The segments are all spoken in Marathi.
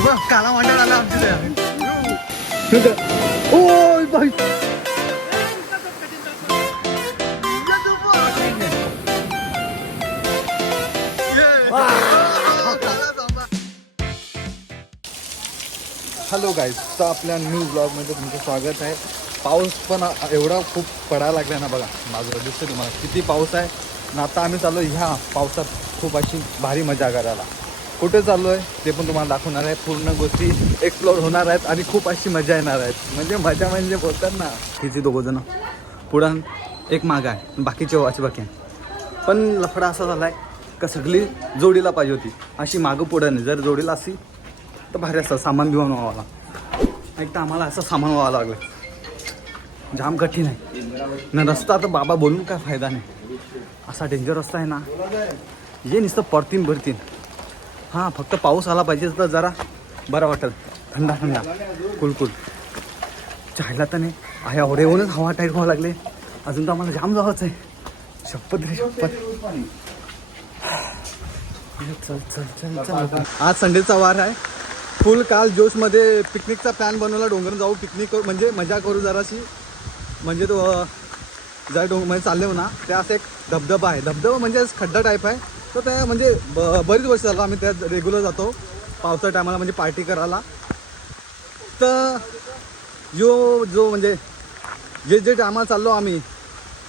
काला वांडा आला आमच्या ओय बाई हॅलो गाईज, तर आपल्या न्यू ब्लॉगमध्ये तुमचं स्वागत आहे. पाऊस पण एवढा खूप पडायला लागला ना, बघा माझं दिसतं तुम्हाला किती पाऊस आहे ना. आता आम्ही चाललो ह्या पावसात खूप अशी भारी मजा करायला. कुठे चाललो आहे ते पण तुम्हाला दाखवणार आहे. पूर्ण गोष्टी एक्सप्लोर होणार आहेत आणि खूप अशी मजा येणार आहेत. म्हणजे मजा म्हणजे बोलतात ना, हिची दोघं जण पुढं एक मागं आहे, बाकीचे वाची बाकी आहे. पण लफडा असा झाला आहे का सगळी जोडीला पाहिजे होती, अशी मागं पुढं नाही. जर जोडीला अशी तर भारी असतं. सामान बिमान व्हावाला एक तर आम्हाला असं सामान व्हावं लागलं. जाम कठीण आहे ना रस्ता. तर बाबा बोलून काय फायदा नाही, असा डेंजर रस्ता आहे ना. ये नुसतं परतीन भरतीन. हां, फक्त पाऊस आला पाहिजे तर जरा बरं वाटेल, थंडा थंडा कुलकुल. चायला तर नाही आया एवढे येऊनच हवा टाईट व्हावं लागले. अजून तर आम्हाला जाम जावंच आहे. शपथ रे शपथ. चल चल चल चल. आज संडेचा वार आहे. फुल काल जोशमध्ये पिकनिकचा प्लॅन बनवला. डोंगर जाऊ पिकनिक करू, म्हणजे मजा करू जराशी. म्हणजे तो जर म्हणजे चालले हो ना, ते असं एक धबधबा आहे. धबधबा म्हणजे खड्डा टाईप आहे. तर त्या म्हणजे बरीच वर्ष झालं आम्ही त्यात रेग्युलर जातो पावसाच्या टायमाला, म्हणजे पार्टी करायला. तर जो म्हणजे जे टायमाला चाललो आम्ही,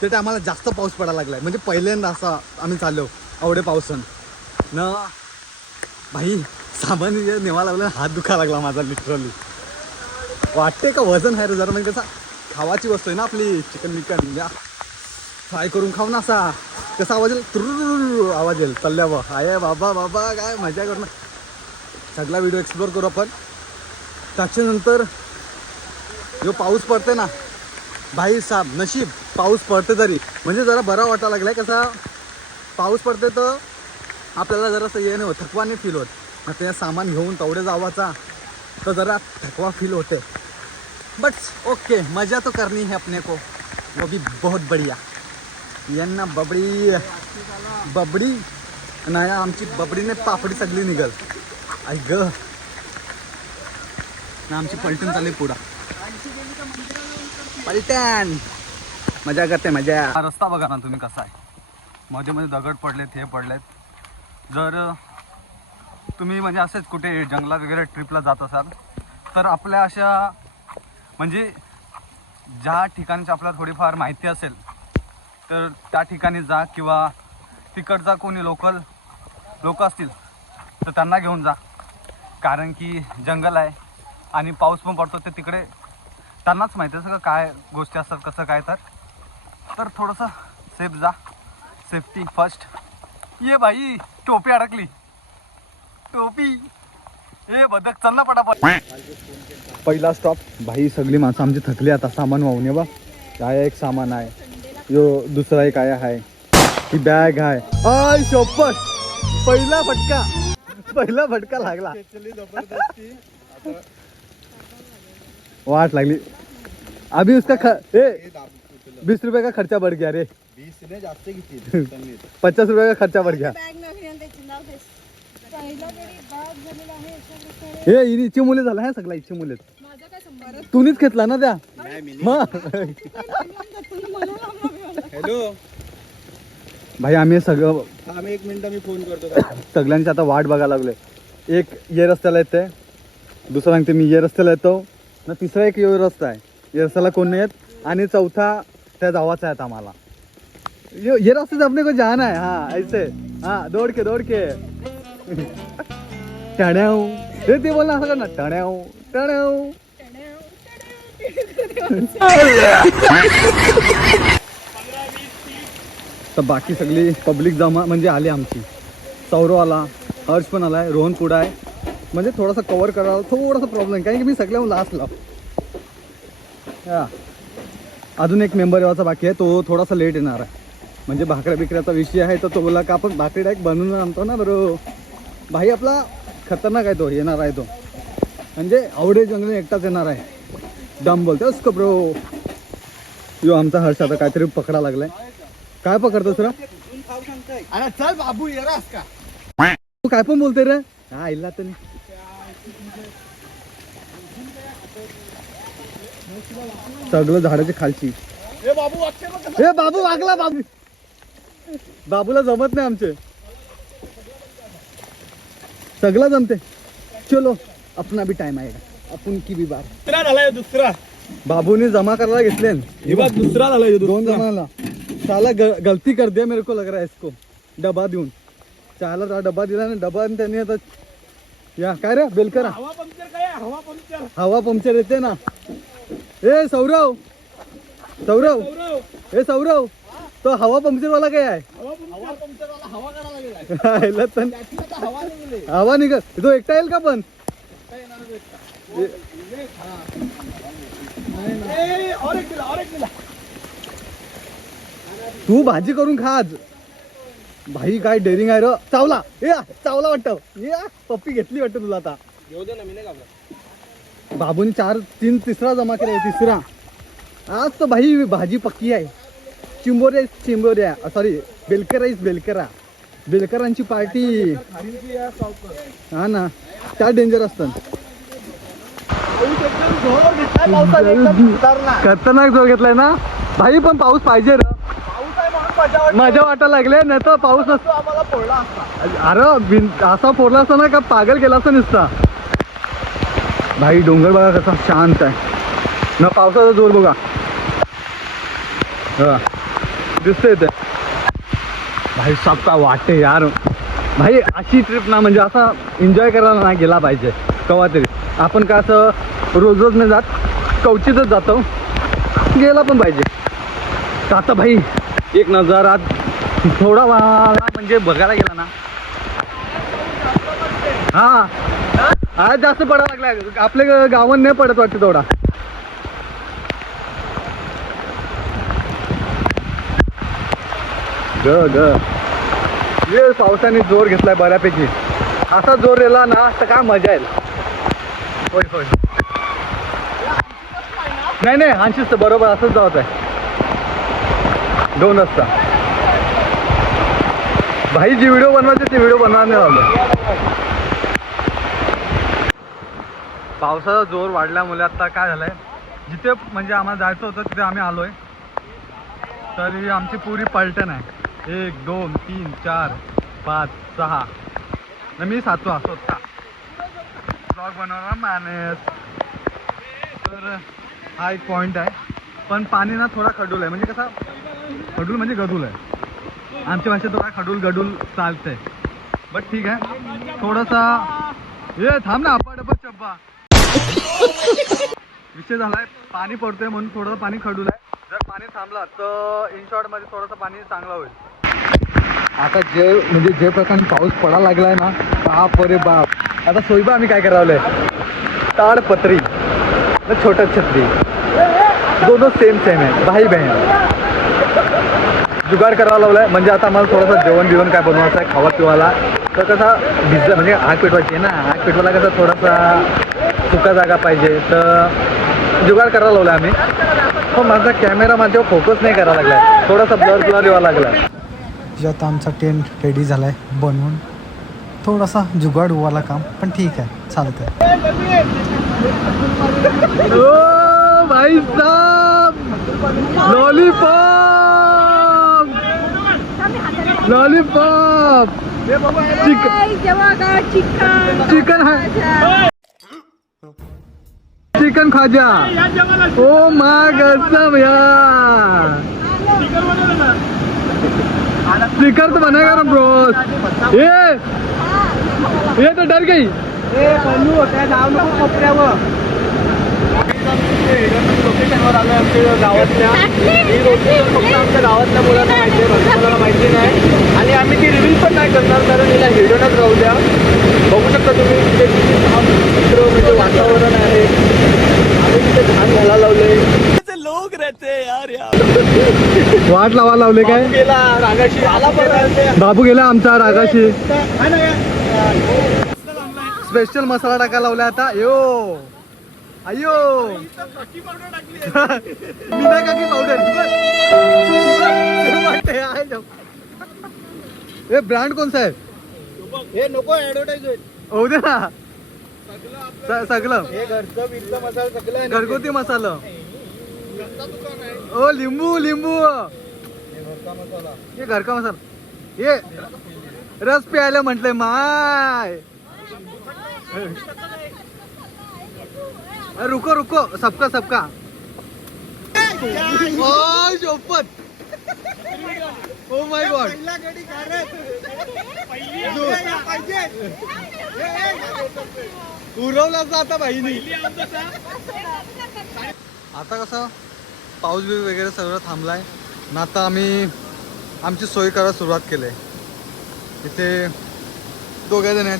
ते टायमाला जास्त पाऊस पडायला लागला आहे. म्हणजे पहिल्यांदा असा आम्ही चाललो एवढे पावसन न. भाई सामान नेवा लागलं, हात दुखा लागला माझा लिटरली. वाटते का वजन आहे रे जरा. म्हणजे कसा खावाची वस्तू आहे ना आपली, चिकन बिकन या फ्राय करून खाऊ ना, असा कसा आवाज येईल, तुर आवाज येईल चालल्यावर. आय बाबा बाबा काय मजा करू ना. सगळा व्हिडिओ एक्सप्लोर करू आपण. त्याच्यानंतर जो पाऊस पडते ना भाई साहेब, नशीब पाऊस पडते तरी म्हणजे जरा बरा वाटायला लागला आहे. कसा पाऊस पडते तर आपल्याला जरासं हे नाही होत, थकवा नाही फील होत. त्या सामान घेऊन तेवढे जावाचा तर जरा थकवा फील होते. बट ओके, मजा तो करनी है अपने को, वो भी बहुत बढ़िया. यांना बबडी बबडी नाही आमची बबडीने पापडी सगळी निघल. आई ग ना, आमची पलटण चालली पुढं. पलटण मजा करते मजा. हा रस्ता बघा ना तुम्ही कसा आहे. मध्ये मध्ये दगड पडलेत, हे पडलेत. जर तुम्ही म्हणजे असेच कुठे जंगलात वगैरे ट्रिपला जात असाल तर आपल्या अशा म्हणजे ज्या ठिकाणची आपल्याला थोडीफार माहिती असेल तर त्या ठिकाणी जा, किंवा तिकडचा कोणी लोक असतील तर त्यांना घेऊन जा. कारण की जंगल आहे आणि पाऊस पण पडतो, ते तिकडे त्यांनाच माहिती आहे सगळं काय गोष्टी असतात कसं काय. तर थोडंसं सेफ जा, सेफ्टी फर्स्ट. ये भाई टोपी अडकली, टोपी. ए बदक चल ना पटापट. पहिला स्टॉप भाई. सगळी माणसं आमची थकली आता सामान वाहून. ये बा काय एक सामान आहे, यो दुसरा एक काय आहे, ही बॅग आहे. आय शपथ, पहिला फटका लागला. वाट लागली अभी उसका 20 रुपये का खर्चा बढ़ गया रे. 20 ने जास्त घेतली 50 रुपये का खर्चा बढ़ गया. हे इच्छे मुले झाला आहे सगळा. इच्छे मुले तुम्हीच घेतला ना त्या मग. हॅलो भाई आम्ही सगळं आम्ही 1 मिनिट मी फोन करतो. सगळ्यांची आता वाट बघायला लागलोय. एक ये रस्त्याला येते, दुसरा सांगते मी ये रस्त्याला येतो ना, तिसरा एक यो रस्ता आहे, ये रस्त्याला कोण नाही येत, आणि चौथा त्या जावाचा आहे आम्हाला. ये रास्ते से अपने को जाना है. हाँ ऐसे, हाँ दौड़ के टण्याऊ ते बोलना असं करणार, टण्याऊ टण्याऊ. तर बाकी सगळी पब्लिक जमा म्हणजे आली आमची. सौरव आला, हर्ष पण आलाय, रोहन पुढं आहे. म्हणजे थोडासा कव्हर करायला थोडासा प्रॉब्लेम, कारण की मी सगळ्या लास्ट लाव. अजून एक मेंबर यावाचा बाकी आहे, तो थोडासा लेट येणार आहे. म्हणजे भाकऱ्या बिकऱ्याचा विषय आहे, तर तो बोला का आपण भाकरी डायरेक्ट बनवून आणतो ना बरोबर. भाई आपला खतरनाक आहे, तो येणार आहे. तो म्हणजे आवडे जंगल एकटाच येणार आहे. दम बोलते उसको ब्रो. यो आमचा हर्ष आता काहीतरी पकडा लागलाय. काय पकडतो तुला? अरे चल बाबू येरास का? तू काय पण बोलते रे. हा इल्ला तर सगळं झाडाची खालची. ए बाबू वागला. बाबूला जमत नाही आमचे. सगळं जमते. चलो अपना भी टाइम आएगा. अपन की भी बार. दुसरा झालाय दुसरा. बाबूने जमा करायला घेतले. दुसरा झालाय दोन जमाला. साला गलती कर दिया मेरे को लग रहा है इसको. डबा देऊन चहाला डबा दिला ना. डबा त्यांनी आता या काय रे बेलकर हवा पंक्चर काय हवा पंक्चर. हवा पंक्चर येते ना. ए सौरव ए सौरव तो हवा पंक्चर वाला काय आहे. हवा पंक्चर वाला हवा करायला गेलाय. हवा निघत. तो एकटा येईल का पण. और एक दिला. तू भाजी करून खा आज. भाई काय डेअरिंग आहे र. चावला चावला वाटतं. पप्पी घेतली वाटतं तुला आता. येऊ दे ना मी नाही घाबरत. बाबूने तिसरा जमा केलाय. तिसरा आज तर भाई भाजी पक्की आहे. चिंबोऱ्या सॉरी बेलकरांची पार्टी. हा ना त्या डेंजर असतात. खतरनाक जोर घेतलाय ना भाई. पण पाऊस पाहिजे र. मजा वाटायला लागले नाही तर पाऊस नसतो आम्हाला फोडला असता. अरे असा फोडला असता ना का पागल केला असता नुसता. भाई डोंगर बघा कसा शांत आहे ना. पावसाचा जोर बघा दिसतंय ते. भाई सबका वाटते यार. भाई अशी ट्रिप ना म्हणजे असा एन्जॉय करायला ना गेला पाहिजे कवा तरी. आपण का असं रोज नाही जात. कवचितच जातो. गेला पण पाहिजे. आता भाई एक नजारा थोडा म्हणजे बघायला गेला ना. हा आज जास्त पडायला लागलाय. आपल्या गावात नाही पडत वाटतं थोडा. ये पावसाने जोर घेतलाय बऱ्यापैकी. असा जोर येला ना तर काय मजा येईल. होय नाही हांशीच तर बरोबर असंच जावत आहे. 2 वाजता भाई जी व्हिडिओ बनवायचे ते व्हिडिओ बनवणार नाही आलं. पावसाचा जोर वाढल्यामुळे आता काय झालंय. जिथे म्हणजे आम्हाला जायचं होतं तिथे आम्ही आलोय. तरी आमची पुरी पलटण आहे. 1 2 3 4 5 6 न मी 7वा स्वतः ब्लॉग बनवणार माणूस. तर हा एक पॉईंट आहे. पण पाणी ना थोडा खडूल आहे. म्हणजे कसा खडूल म्हणजे गडूल आहे. आमच्या भाषेत थोडा खडूल गडूल चालतंय. बट ठीक आहे थोडासा. ये थांब ना अप्पा चप्पा. विषय झालाय पाणी पडतोय म्हणून थोडंसं पाणी खडूल आहे. जर पाणी थांबला तर इन शॉर्ट मध्ये थोडंसं पाणी चांगलं होईल. आता जे प्रकारे पाऊस पडायला लागलाय ना बाप रे बाप. आता सोयबा आम्ही काय करावलंय. ताडपत्री छोटा छत्री दोनों सेम आहे. भाई बहीण जुगाड करायला लावलाय. म्हणजे आता आम्हाला थोडंसं जेवण काय बनवायचं आहे खावा पिवायला. तर कसा भिजला म्हणजे आग पेटवायची आहे ना. आग पेटवायला कसा थोडासा सुका जागा पाहिजे. तर जुगाड करायला लावला आम्ही. पण माझा कॅमेरा माझ्यावर फोकस नाही करायला लागलाय. थोडासा ब्लर यावा लागलाय. आता आमचा टेंट रेडी झालाय बनवून. थोडासा जुगाड व्हायला काम पण ठीक आहे चालतंय. ओ भाई साहब लॉलीपॉप चिकन खाजा. ओ माय गॉड यार. स्टिकर तो बनेगा ना ब्रोस. ये तो डर गई. लोकेशनवर आलो आमच्या गावातल्या. ही लोकेशन फक्त आमच्या गावातल्या मुलांना माहिती आहे. मुलांना माहिती नाही. आणि आम्ही ती रिव्हील पण नाही करणार कारण हिला हिडनच राहू द्या. बघू शकता तुम्ही तिथे किती मित्र म्हणजे वातावरण आहे. आम्ही तिथे धान घालायला लावले. लोक रहते यार. वाट लावा लावले काय. गेला रागाशी आला पण बाबू गेला आमचा रागाशी. स्पेशल मसाला टाकायला लावला आता. अयो मीना काकी पावडर. ब्रँड कोणता आहे. हे नको ऍडव्हर्टाइज होऊ दे ना. सगळं हे घरचं बिरचं मसाला सगळं घरगुती मसाला. दुकान आहे. ओ लिंबू लिंबू हे घरचा मसाला. हे घर का मसाला. हे रस प्यायला म्हटलंय माय. रुको रुको सबका सबका. ओ शपथ. Oh my God. पहिला गडी खारत. उरवलाच आता भाईनी. आता कसं पाऊस बी वगैरे सगळं थांबलाय ना. आता आम्ही आमची सोय करायला सुरुवात केली आहे. इथे दोघे जण आहेत.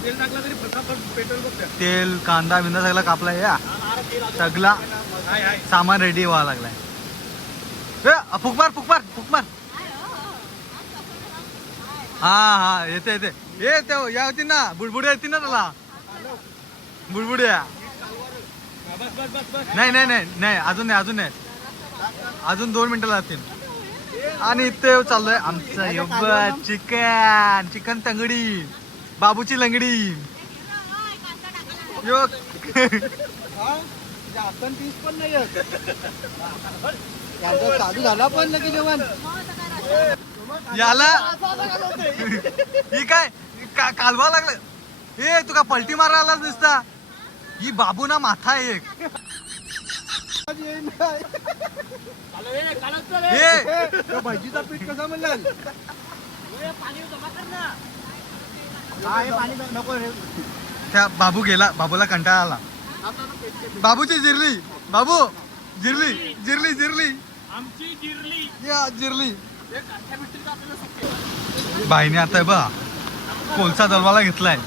तेल कांदा बिंदा सगळा कापलाय. या सगळा सामान रेडी व्हायला लागलाय. फुकमार फुकमार फुकमार. हा हा येते येते. ये ते या होती ना बुडबुड्या येतील ना त्याला. बुडबुड्या नाही नाही नाही नाही अजून नाही अजून नाही. अजून 2 मिनिटं लागतील. आणि इथे चाललोय आमचं चिकन चिकन तंगडी बाबूची लंगडी. यो आपण पीस पण नाही चालू झाला पण लगे जेवण. याला ही काय कालवा लागलं. हे तुका पलटी मारायलाच दिसता. ही बाबू ना माथा आहे एक. भाजीचा पीठ कसा म्हणला. नको रे. त्या बाबू गेला. बाबूला कंटाळा आला. बाबूची जिरली. बाबू जिरली जिरली जिरली आमची जिरली. या जिरली. बाईने आता बा कोलसा दलवाला घेतलाय.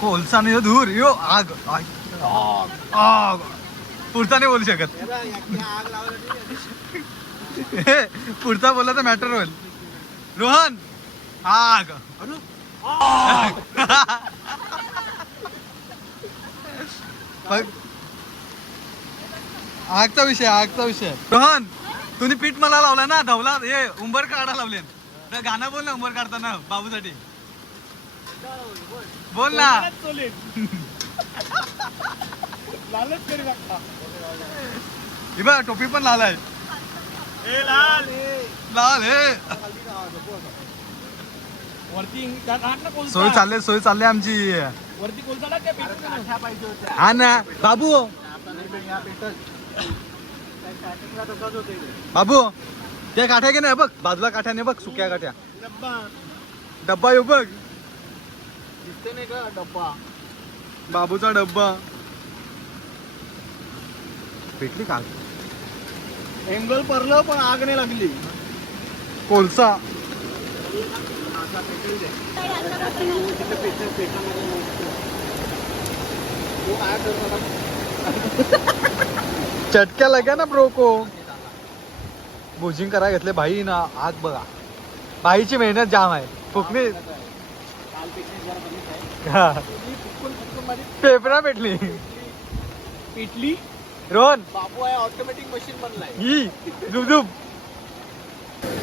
कोलसा नाही धूर यो आग आग आग. पुढचा नाही बोलू शकत. पुढचा बोलला तर मॅटर होईल. रोहन आग. आगचा विषय आगचा विषय. रोहन तुम्ही पीठ मला लावला ना धवला. हे उंबर काढा लावले. गाणं बोल ना उंबर काढताना बाबूसाठी बोल ना. हे बघ टोपी पण लाल आहे. लाल हे सोय चालले आमची. वरती कोलसा हा ना बाबू. बाबू ते काठ्या की नाही बघ बाजूला काठ्याने बघ सुक्या काठ्या. डब्बा येऊ बघ. दिसते नाही का डब्बा. बाबूचा डब्बा भेटली का. एंगल परलं पण आग नाही लागली. कोलसा चटक्या लग्या ना ब्रो को. भोजिंग करायला घेतले भाई ना. आग बघा भाईची मेहनत जाम आहे. फुकणी पेपरा पेटली पिटली. रोहन बाबू आहे ऑटोमॅटिक मशीन बनलाय. ही झुबझुब.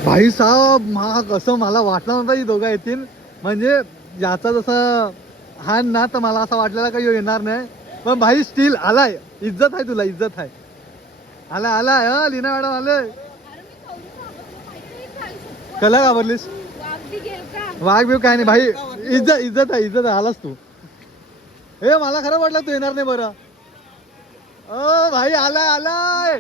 भाई साहेब महाग असं मला वाटलं नव्हतं ही दोघं येतील. म्हणजे याचा जसं हा ना तर मला असं वाटलेलं का येणार नाही. पण भाई स्टील आलाय. इज्जत आहे तुला इज्जत आहे. आला आलाय लीना मॅडम आले. कला घाबरलीस. वाघ बिव काय नाही भाई. इज्जत इज्जत आहे इज्जत आहे. आलास तू. हे मला खरं वाटलं तू येणार नाही बरं. ओ भाई आलाय आलाय.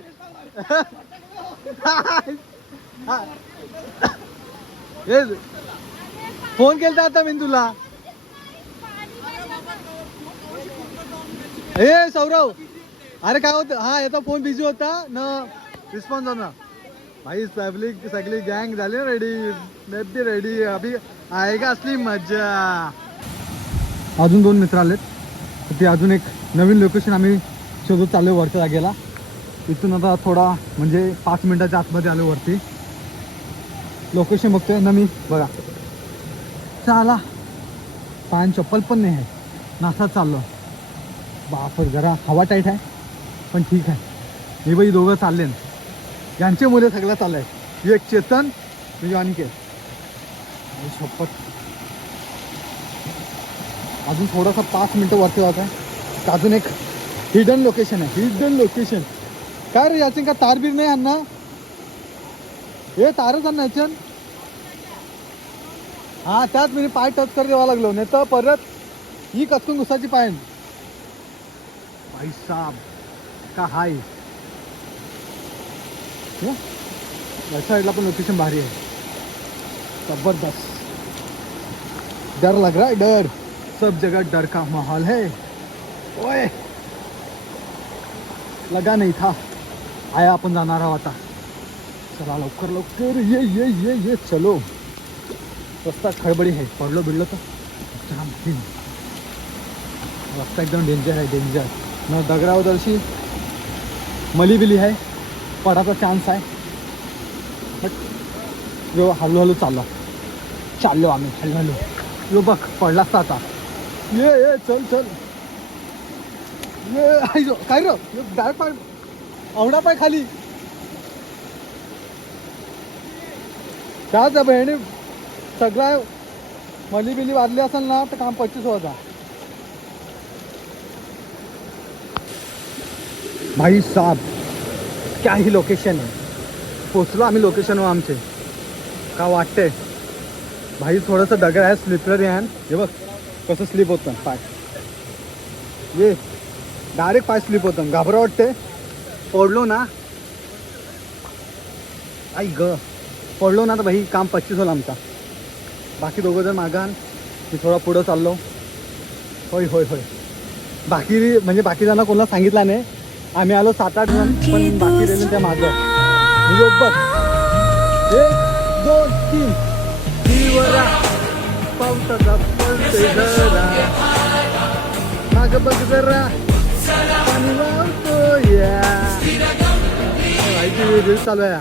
फोन केलता आता मी तुला. हे सौरव अरे काय होतं. हा याचा फोन बिझी होता न रिस्पॉन्स होता. भाई सगळी गँग झाली रेडी रेडी. अभि आएगा असली मजा. अजून 2 मित्र आलेत. ते अजून एक नवीन लोकेशन आम्ही शोधत चालू वरच्या जागेला. इथून आता थोडा म्हणजे 5 मिनिटाच्या आतमध्ये आलो वरती. लोकेशन बघतोय ना मी बघा. चला पान चप्पल पण नाही आहे. नासात चाललो. बापर जरा हवा टाईट आहे पण ठीक आहे. हे बाई दोघं चालले. यांचे मुले सगळं चाललंय. एक चेतन म्हणजे अनिकेत. शपथ अजून थोडासा 5 मिनटं वरती जात आहे. अजून एक हिडन लोकेशन आहे. हिडन लोकेशन काय रे याचे का तार बीर नाही अण्णा हे तारच अण्णा याच्यान हा त्यात मी पाय टच कर देवा लागलो नाही तर परत ही कचकून घुसाची पाय भाई साहब का हाय या साइडला पण लोकेशन भारी आहे जबरदस्त. डर लग रहा है डर सब जगह डर का माहौल है. ओए लगा नहीं था आया आपण जाणार आहोत आता. चला लवकर लवकर ये चलो. रस्ता खडबडी आहे पडलो बिडलो तर जाम भीम. रस्ता एकदम डेंजर आहे डेंजर. न दगडावरशी मली बिली आहे पडाचा चान्स आहे. बट यो हळूहळू चाललो आम्ही हळूहळू. यो बघ पडलाच आता. ये चल चल ये आयजो काय रे डायरेक्ट पाय आवडा पाय खाली. काय बहिणी सगळा मली बिली वाजली असेल ना तर काम 25 होता. भाई साहब क्या ही लोकेशन आहे. पोचलो आम्ही लोकेशनवर आमचे. का वाटते भाई थोडंसं दगड आहे स्लिपर आहे. हे बघ कसं स्लिप होतं पाय. ये डायरेक्ट पाय स्लिप होतं घाबरा वाटते. पडलो ना आई ग पडलो ना तर भाई काम 25 होला आमचा. बाकी दोघं जण मागान मी थोडा पुढं चाललो. होय होय होय बाकी म्हणजे बाकीच्यांना कोणाला सांगितलं नाही. आम्ही आलो 7-8 जण पण बाकी रेल्वे त्या मागं. बघ 1 2 3 दिवरा पावसाचा पडतोय जरा माग बघ जरा पाणी वाहतोय. रील्स चालू आहे.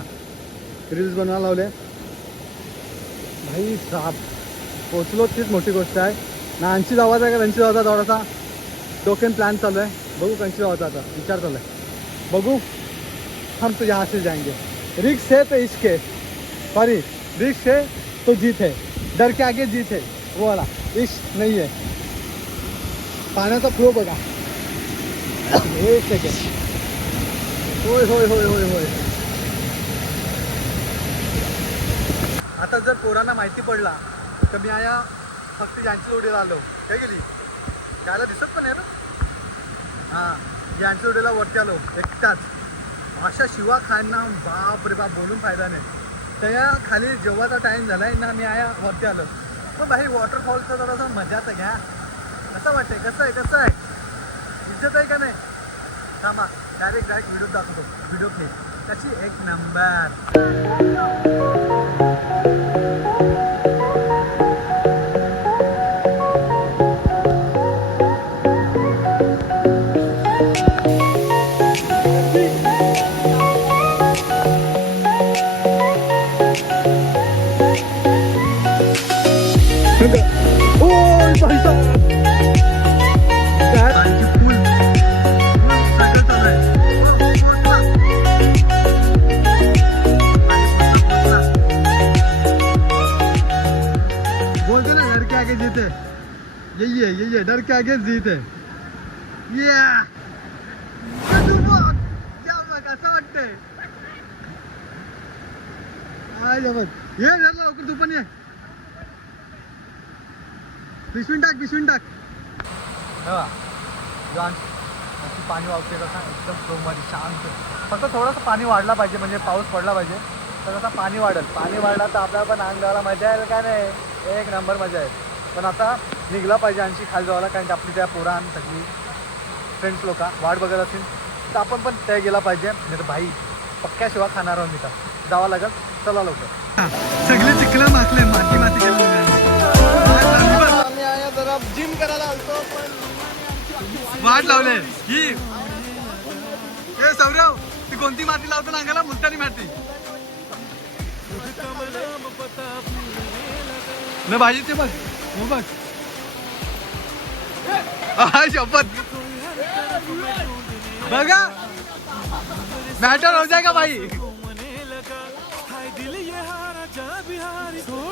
रील्स बनवायला लावले. भाई साहब पोचलो तीच मोठी गोष्ट आहे ना. 80 जावाचा आहे का 80 जावाचा थोडासा डोक्यान प्लॅन चालू आहे. बघू 80 जावाचा आता विचार चालू आहे. बघू हम तो यहाँ से जाएंगे. रिक्स है तो इश्क है सॉरी रिक्स है तो जीत है. डर के आगे जीत है वो वाला इश्क नहीं है. पाण्याचा फ्लो बघा. एक सेकंड. होय होय होय होय होय. आता जर पोरांना माहिती पडला तर मी आया फक्त यांची जोडीला आलो. काय गेली त्याला दिसत पण आहे ना. हां यांची जोडीला वरती आलो एकटाच. अशा शिवा खायना बाप रे बाप बोलून फायदा नाही. त्या खाली जेव्हाचा टाईम झाला आहे ना मी आया वरती आलो. पण भाई वॉटरफॉलचा जरासा मजाच घ्या. कसं वाटतंय कसं आहे दिसत आहे का नाही. थांबा डायरेक्ट व्हिडिओ दाखवतो. व्हिडिओ प्लीज कशी एक नंबर. यही है डर के आगे जीत है. कसं वाटतंय ये लवकर तू पण ये. पिशवीन टाक. पाणी वावते कसा एकदम फ्लोमध्ये शांत. फक्त थोडंसं पाणी वाढला पाहिजे म्हणजे पाऊस पडला पाहिजे तर कसं पाणी वाढेल. पाणी वाढला तर आपल्याला पण अंग लावायला मजा येईल का नाही. एक नंबर मजा येईल. पण आता निघला पाहिजे आणखी खाली जावायला कारण की आपली त्या पोरां सगळी फ्रेंड्स लोक वाट बघत असतील तर आपण पण त्या गेला पाहिजे. नाही तर भाई पक्क्या शिवा खाणार आहोत मी तर जावं लागेल. चला लवकर. सगळे चिखलं माती आम्ही आया जरा जिम करायला आलतो पण वाट लावले ही. हे सौरव ती कोणती माती लावतो ना अंगाला. मुलतानी माती न भाजीचे बघ बघ शपथ बघा मॅटर हो जाएगा भाई.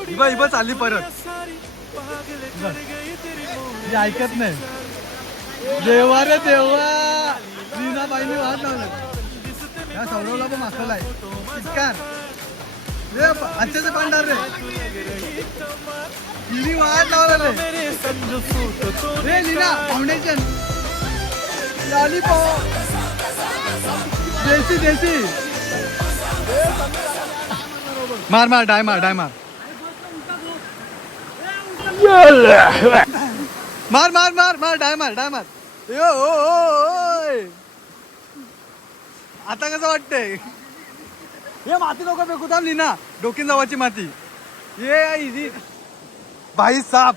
इबा चालली परत. हे ऐकत नाही. देवा रे देवा, लीनाबाईने वाद लावलं. या सौरवला पण माखवलाय चिक्कार रे, अच्छे पांढर रे, हिनी वाद लावला रे लीना. फाउंडेशन लॉलीपॉप देसी देसी. मार मार डाय मार डाय मार मार मार मार मार डाय मार डाय मार. यो आता कसं वाटतंय? हे माती नको फेकू, थांब लीना, डोकीन जावाची माती. ये इजी भाई साहब.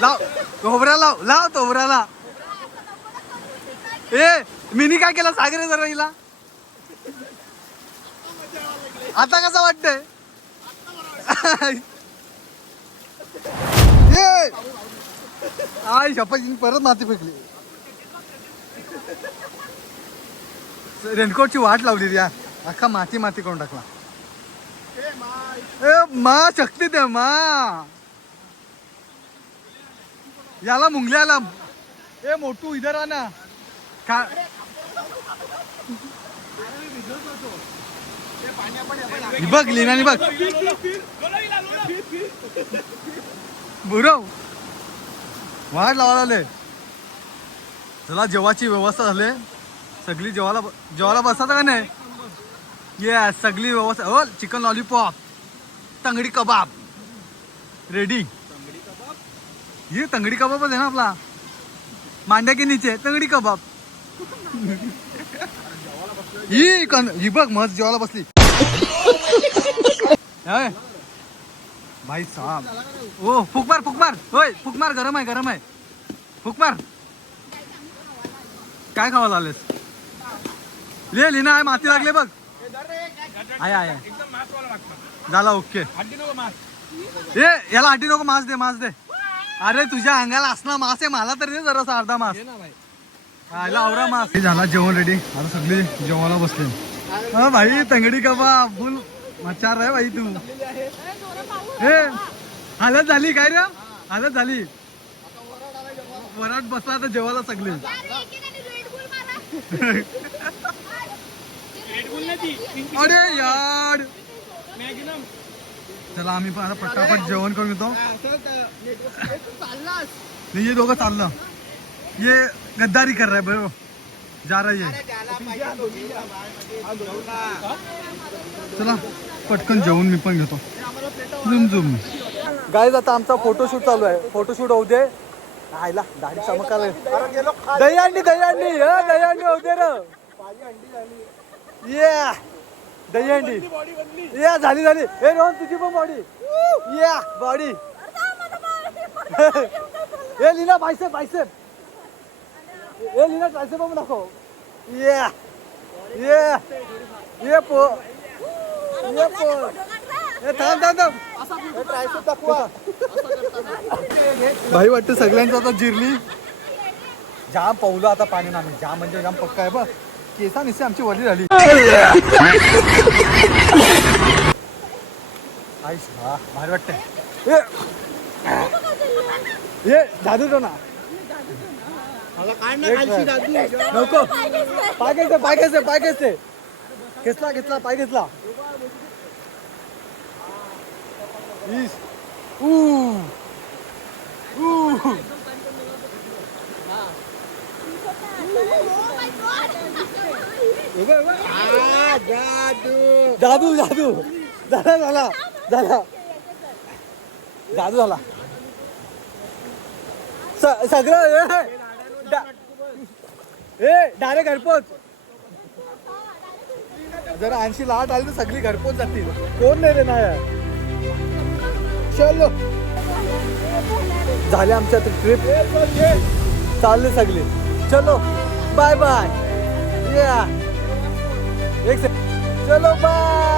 लाव तोबऱ्या, लाव लाव तोबऱ्याला. ए मिनी काय केलं सागरे जरा हिला. आता कसं वाटतंय? आई शपथ, परत माती फेकली. रेनकोटची वाट लावली या, अख्खा माती माती करून टाकला. ए मा शक्ती दे मा, याला मुंगल्याला. ए मोठू इधर आना का. बघ लीनानी बघ बुरव वाट लावायला. चला जेवाची व्यवस्था झाली सगळी. जेवायला बसता का नाही? ये सगळी व्यवस्था. हो चिकन लॉलीपॉप, तंगडी कबाब रेडी. ये तंगडी कबाबच आहे ना आपला, मांड्या के नीचे तंगडी कबाब. ही बघ मस्त जेवायला बसली. भाई साहब, ओ फुक मार फुक मार. होय फुक मार, गरम आहे गरम आहे. फुक मार. काय खावा लागलेस? ले लीना आहे, माती लागले बघ. आहे आहे झाला ओके. ए याला हड्डी नको, मांस दे मांस दे. अरे तुझ्या अंगाला असला मांस आहे, मला तर दे जरासा अर्धा मांस. खायला आवरा मांस. झाला जेवण रेडी, आता सगळे जेवायला बसले. हा भाई तंगडी कबाब फुल मचार आहे भाई तू. हे हालत झाली काय रे, हालत झाली. वरात बसला आता जेवायला सगळे. अरे यार, चला आम्ही पण आता पटापट जेवण करून येतो. ये दोघं चाललं, ये गद्दारी कर रहा है बरोबर, जा रही है. चला पटकन जेवून मी पण घेतो. झुम झुम गाईज, आता आमचा फोटोशूट चालू आहे. फोटोशूट होऊ दे. आयला दाढी चमकाल. दही अंडी दही अंडी दही अंडी होऊ दे र. ये दही अंडी या झाली झाली. हे रोहन तुझी पण बॉडी. या बॉडी. हे लीना बायसेप बायसेप. हे लीना ट्रायसेप पण दाखव. ये ये ये पो ये पो. हे थांब थांब थांब. हे ट्रायसेप दाखवा. भाई वाटतं सगळ्यांचं आता जिरली. जाम पावलं आता पाणी ना. जाम म्हणजे जाम पक्का आहे बघ. केसा निश्चय आमची वरली झाली. आईश हा भारी वाटतंय. ये दादू तो ना नको. पाय घ्यायचं पाय घ्यायचं पाय घ्यायचं. घेतला घेतला पाय घेतला. जादू जादू झाला झाला झाला जादू झाला सगळं. ए डायरेक्ट घरपोच. जर 80 लाट आली तर सगळी घरपोच जातील. कोण नाही रे नाही. चलो झाले आमच्या ट्रिप चालले सगळे. चलो बाय बाय. या एक चलो बाय.